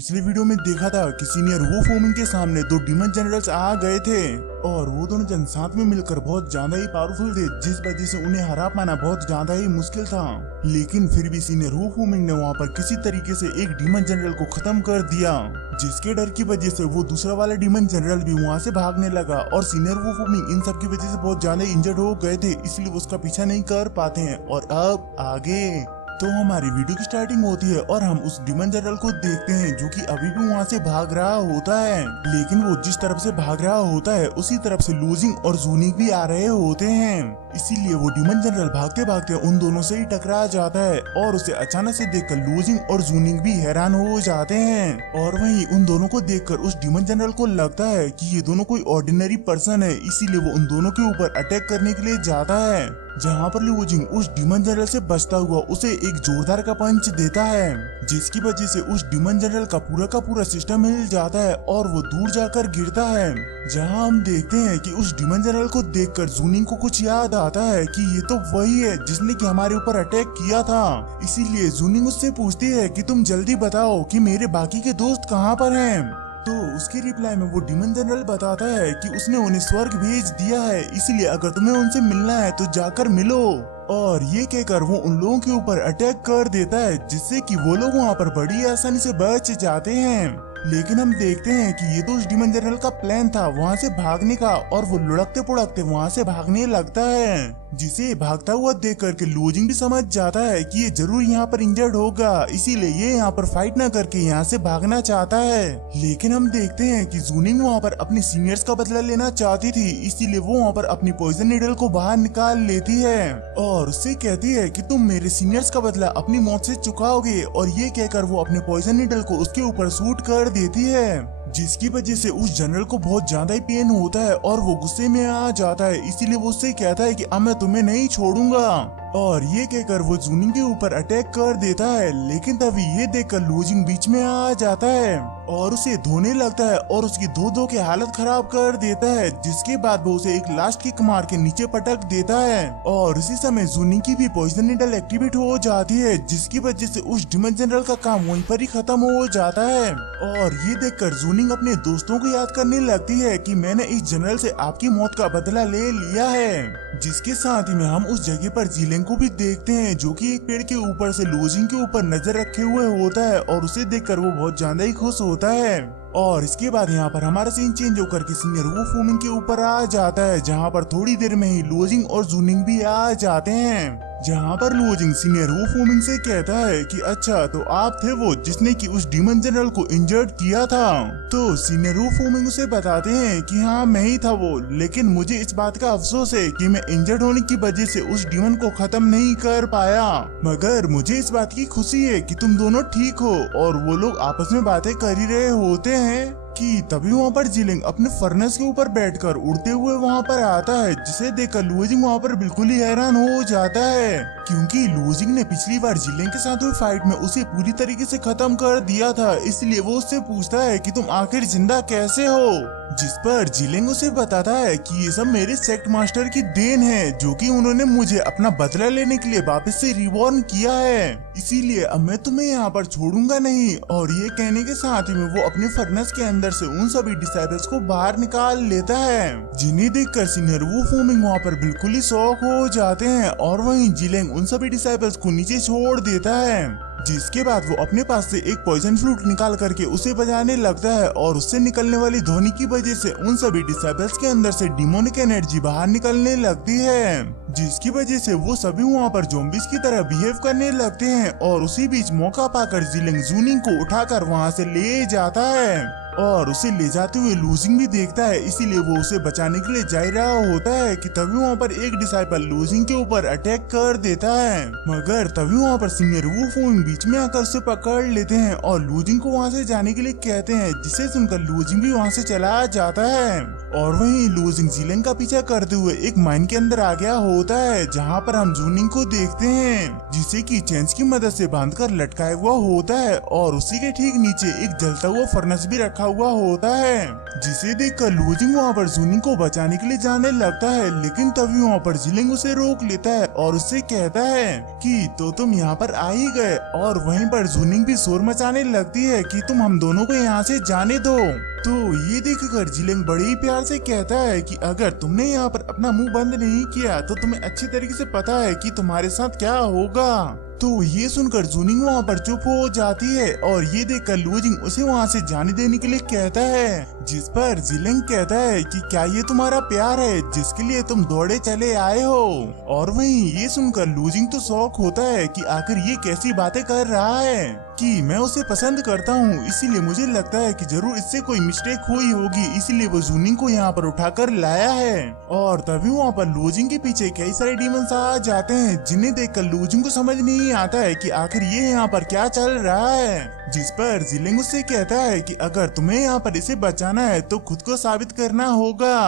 पिछले वीडियो में देखा था कि सीनियर वुल्फ वूमन के सामने दो डीमन जनरल्स आ गए थे और वो दोनों जन साथ में मिलकर बहुत ज्यादा ही पावरफुल थे, जिस वजह से उन्हें हरा पाना बहुत ज्यादा ही मुश्किल था। लेकिन फिर भी सीनियर वुल्फ वूमन ने वहाँ पर किसी तरीके से एक डीमन जनरल को खत्म कर दिया, जिसके डर की वजह से वो दूसरा वाला डीमन जनरल भी वहाँ से भागने लगा और सीनियर वुल्फ वूमन इन सब की वजह से बहुत ज्यादा इंजर्ड हो गए थे, इसलिए वो उसका पीछा नहीं कर पाते हैं। और अब आगे तो हमारी वीडियो की स्टार्टिंग होती है और हम उस डीमन जनरल को देखते हैं जो कि अभी भी वहाँ से भाग रहा होता है, लेकिन वो जिस तरफ से भाग रहा होता है उसी तरफ से लूजिंग और जूनिंग भी आ रहे होते हैं। इसीलिए वो डीमन जनरल भागते भागते उन दोनों से ही टकरा जाता है और उसे अचानक से देखकर लूजिंग और जूनिंग भी हैरान हो जाते हैं। और वहीं उन दोनों को देखकर उस डीमन जनरल को लगता है कि ये दोनों कोई ऑर्डिनरी पर्सन है, इसीलिए वो उन दोनों के ऊपर अटैक करने के लिए जाता है, जहाँ पर लूजिंग उस डीमन जनरल से बचता हुआ उसे एक जोरदार का पंच देता है, जिसकी वजह से उस डीमन जनरल का पूरा सिस्टम हिल जाता है और वो दूर जाकर गिरता है। जहाँ हम देखते हैं कि उस डीमन जनरल को देखकर जूनिंग को कुछ याद आता है कि ये तो वही है जिसने कि हमारे ऊपर अटैक किया था। इसीलिए जूनिंग उससे पूछती है कि तुम जल्दी बताओ कि मेरे बाकी के दोस्त कहाँ पर हैं। तो उसके रिप्लाई में वो डीमन जनरल बताता है कि उसने उन्हें स्वर्ग भेज दिया है, इसलिए अगर तुम्हें उनसे मिलना है तो जाकर मिलो। और ये कहकर वो उन लोगों के ऊपर अटैक कर देता है, जिससे कि वो लोग वहाँ पर बड़ी आसानी से बच जाते हैं। लेकिन हम देखते हैं कि ये तो उस डीमन जनरल का प्लान था वहाँ से भागने का, और वो लुढ़कते पुढ़कते वहाँ से भागने लगता है, जिसे भागता हुआ देख करके लूजिंग भी समझ जाता है कि ये जरूर यहाँ पर इंजर्ड होगा, इसीलिए ये यहाँ पर फाइट न करके यहाँ से भागना चाहता है। लेकिन हम देखते हैं कि जूनिंग वहाँ पर अपने सीनियर्स का बदला लेना चाहती थी, इसीलिए वो वहाँ पर अपनी पॉइजन नीडल को बाहर निकाल लेती है और उससे कहती है कि तुम मेरे सीनियर्स का बदला अपनी मौत से चुकाओगे। और ये कहकर वो अपने पॉइजन नीडल को उसके ऊपर शूट कर देती है, जिसकी वजह से उस जनरल को बहुत ज्यादा ही पेन होता है और वो गुस्से में आ जाता है। इसीलिए वो उससे कहता है कि अब मैं तुम्हें नहीं छोड़ूंगा, और ये कहकर वो जूनिंग के ऊपर अटैक कर देता है। लेकिन तभी ये देखकर लूजिंग बीच में आ जाता है और उसे धोने लगता है और उसकी धो के हालत खराब कर देता है, जिसके बाद वो उसे एक लास्ट किक मार के नीचे पटक देता है। और इसी समय जूनिंग की भी पॉइजन नीडल एक्टिवेट हो जाती है, जिसकी वजह से उस डीमन जनरल का काम वहीं पर ही खत्म हो जाता है। और ये देखकर जूनिंग अपने दोस्तों को याद करने लगती है कि मैंने इस जनरल से आपकी मौत का बदला ले लिया है। जिसके साथ ही में हम उस जगह पर जिलेंग को भी देखते हैं, जो कि एक पेड़ के ऊपर से लूजिंग के ऊपर नजर रखे हुए होता है और उसे देखकर वो बहुत ज्यादा ही खुश होता है। और इसके बाद यहाँ पर हमारा सीन चेंज होकर के सीनियर वुल्फ वूमन के ऊपर आ जाता है, जहाँ पर थोड़ी देर में ही लूजिंग और जूनिंग भी आ जाते हैं। जहाँ पर लूजिंग सीनियर वुल्फ वूमन से कहता है कि अच्छा तो आप थे वो जिसने कि उस डीमन जनरल को इंजर्ड किया था। तो सीनियर वुल्फ वूमन उसे बताते हैं कि हाँ मैं ही था वो, लेकिन मुझे इस बात का अफसोस है कि मैं इंजर्ड होने की वजह से उस डीमन को खत्म नहीं कर पाया, मगर मुझे इस बात की खुशी है कि तुम दोनों ठीक हो। और वो लोग आपस में बातें कर ही रहे होते हैं कि तभी वहाँ पर जिलेंग अपने फर्नेस के ऊपर बैठकर उड़ते हुए वहाँ पर आता है, जिसे देखकर लूजिंग वहाँ पर बिल्कुल ही हैरान हो जाता है, क्योंकि लूजिंग ने पिछली बार जिलेंग के साथ हुई फाइट में उसे पूरी तरीके से खत्म कर दिया था। इसलिए वो उससे पूछता है कि तुम आखिर जिंदा कैसे हो, जिस पर जिलेंग उसे बताता है कि ये सब मेरे सेक्ट मास्टर की देन है, जो कि उन्होंने मुझे अपना बदला लेने के लिए वापस से रिबॉर्न किया है, इसीलिए अब मैं तुम्हें यहाँ पर छोड़ूंगा नहीं। और ये कहने के साथ ही में वो अपने फर्नेस के अंदर से उन सभी डिसाइबल्स को बाहर निकाल लेता है, जिन्हें देखकर सीनियर वुल्फ वूमन वहाँ पर बिल्कुल ही शॉक हो जाते हैं। और वहीं जिलेंग उन सभी डिसाइबल्स को नीचे छोड़ देता है, जिसके बाद वो अपने पास से एक पॉइजन फ्रूट निकाल करके उसे बजाने लगता है और उससे निकलने वाली ध्वनि की वजह से उन सभी डिसाइबल्स के अंदर से डिमोनिक एनर्जी बाहर निकलने लगती है, जिसकी वजह से वो सभी वहाँ पर ज़ॉम्बीज की तरह बिहेव करने लगते हैं। और उसी बीच मौका पाकर जिलेंग जूनिंग को उठाकर वहाँ से ले जाता है और उसे ले जाते हुए लूजिंग भी देखता है, इसीलिए वो उसे बचाने के लिए जा रहा होता है कि तभी वहाँ पर एक डिसाइपल लूजिंग के ऊपर अटैक कर देता है, मगर तभी वहाँ पर सीनियर वुल्फ वूमन बीच में आकर उसे पकड़ लेते हैं और लूजिंग को वहाँ से जाने के लिए कहते हैं, जिसे सुनकर लूजिंग भी वहाँ से चला जाता है। और वहीं लूजिंग जीलिंग का पीछा करते हुए एक माइन के अंदर आ गया होता है, जहाँ पर हम जूनिंग को देखते हैं जिसे की चेंज की मदद से बांधकर लटकाया हुआ होता है और उसी के ठीक नीचे एक जलता हुआ फर्नेस भी रखा हुआ होता है, जिसे देखकर लूजिंग वहाँ पर जूनिंग को बचाने के लिए जाने लगता है। लेकिन तभी वहाँ पर जीलिंग उसे रोक लेता है और उससे कहता है कि तो तुम यहाँ पर आ ही गए। और वहीं पर जूनिंग भी शोर मचाने लगती है कि तुम हम दोनों को यहाँ से जाने दो। तो ये देखकर जीलिंग बड़े ही प्यार से कहता है कि अगर तुमने यहाँ पर अपना मुंह बंद नहीं किया तो तुम्हें अच्छी तरीके से पता है कि तुम्हारे साथ क्या होगा। तो ये सुनकर जूनिंग वहाँ पर चुप हो जाती है और ये देखकर लूजिंग उसे वहाँ से जाने देने के लिए कहता है, जिस पर जीलिंग कहता है कि क्या ये तुम्हारा प्यार है जिसके लिए तुम दौड़े चले आए हो। और वहीं ये सुनकर लूजिंग तो शौक होता है कि आखिर ये कैसी बातें कर रहा है कि मैं उसे पसंद करता हूँ, इसीलिए मुझे लगता है कि जरूर इससे कोई मिस्टेक हुई होगी, इसीलिए वो जूनिंग को यहाँ पर उठाकर लाया है। और तभी वहाँ पर लूजिंग के पीछे कई सारे डीमंस आ जाते हैं, जिन्हें देखकर लूजिंग को समझ नहीं आता है कि आखिर ये यहाँ पर क्या चल रहा है। जिस पर जीलिंग उससे कहता है कि अगर तुम्हें यहाँ पर इसे बचाना है तो खुद को साबित करना होगा।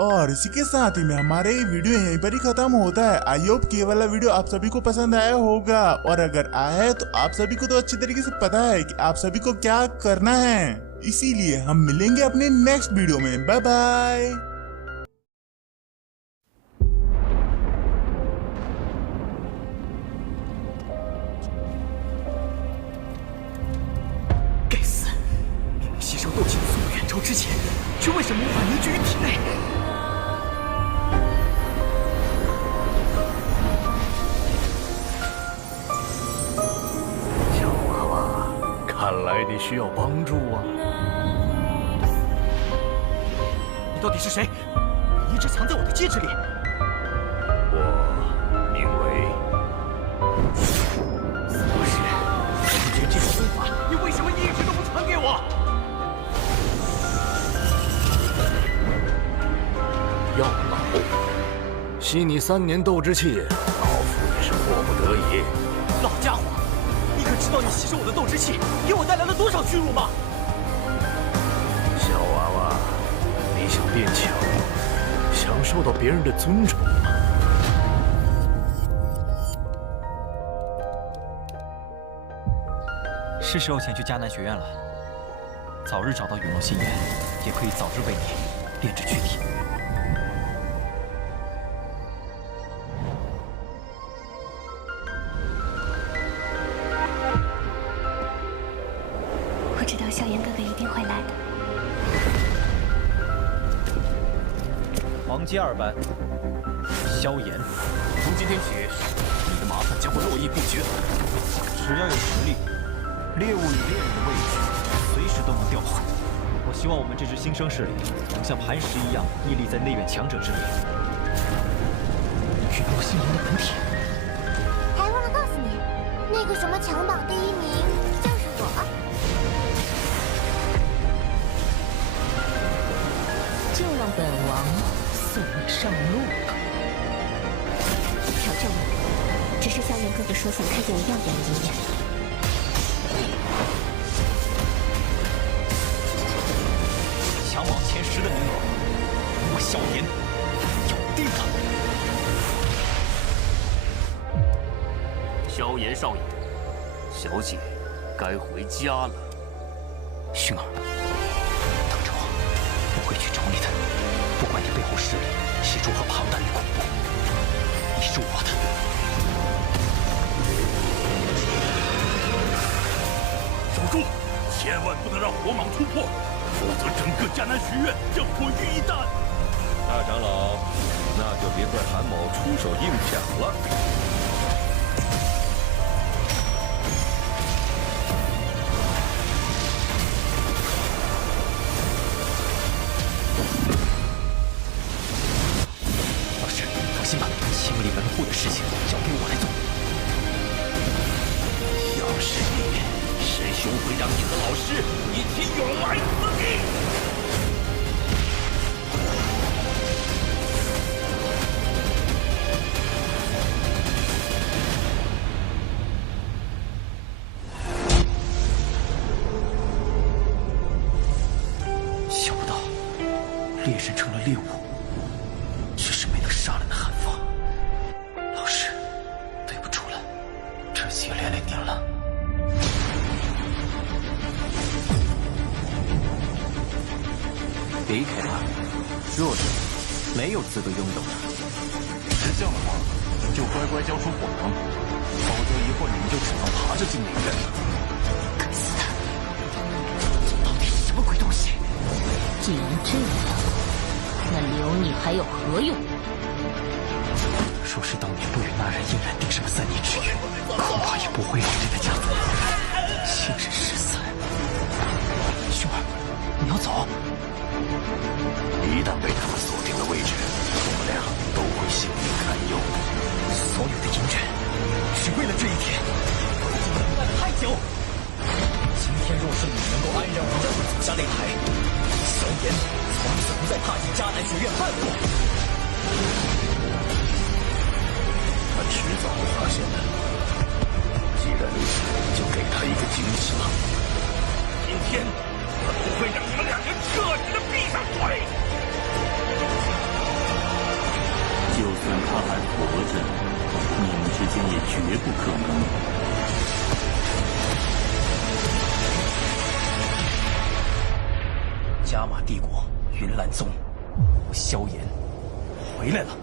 और इसी के साथ ही में हमारे वीडियो यहीं पर ही खत्म होता है। आई होप कि ये वाला वीडियो आप सभी को पसंद आया होगा, और अगर आया है तो आप सभी को तो अच्छी तरीके से पता है कि आप सभी को क्या करना है। इसीलिए हम मिलेंगे अपने नेक्स्ट वीडियो में। बाय बाय।吸收斗气的速度远超之前，却为什么无法凝聚于体内？小娃娃，看来你需要帮助啊！你到底是谁？你一直藏在我的戒指里。我名为不是，这个戒指功法，你为什么一直都不传给我？药老，吸你3年斗之气，老夫也是迫不得已。老家伙，你可知道你吸收我的斗之气给我带来了多少屈辱吗？小娃娃，你想变强，想受到别人的尊重吗？是时候前去迦南学院了。早日找到陨落心源，也可以早日为你炼制躯体。我知道萧炎哥哥一定会来的。黄阶2班，萧炎。从今天起，你的麻烦将会络绎不绝。只要有实力，猎物与猎人的位置随时都能调换。我希望我们这支新生势力能像磐石一样屹立在内院强者之列。陨落心灵的本体。还忘了告诉你，那个什么强榜第1名就是我。就让本王送你上路吧。挑战我，只是萧炎哥哥说想看见我耀眼的一面。强榜前10的名额，我萧炎要定了。萧炎少爷，小姐该回家了。薰儿，等着我，我会去找你的。不管你背后势力是如何庞大与恐怖，你是我的。守住，千万不能让火蟒突破，否则整个迦南学院将毁于一旦。大长老，那就别怪韩某出手硬抢了。老师，放心吧，清理门户的事情交给我来做。要是你，师兄会让你和老师一起永埋死地。想不到猎人成了猎物，却是没能杀了那韩放。老师，对不住了，这些连累您了。离开吧，弱者没有资格拥有的。是这样的话，就乖乖交出火能，否则一会儿你们就只能爬着进内院了。该死的，这到底是什么鬼东西？既然这样，那留你还有何用？若是当年不与那人硬然定上了3年之约，恐怕也不会让这个家族亲人失散。兄儿，你要走？一旦被他们锁定了位置，我们俩都会性命堪忧。所有的隐忍，只为了这一天，已经等待了太久。今天若是你能够安然无恙地走下擂台，萧炎从此不再踏进迦南学院半步。他迟早会发现的。既然如此，就给他一个惊喜吧。今天我不会让你们2人彻底的闭上嘴。就算他还活着，你们之间也绝不可能。加玛帝国云岚宗，我萧炎回来了。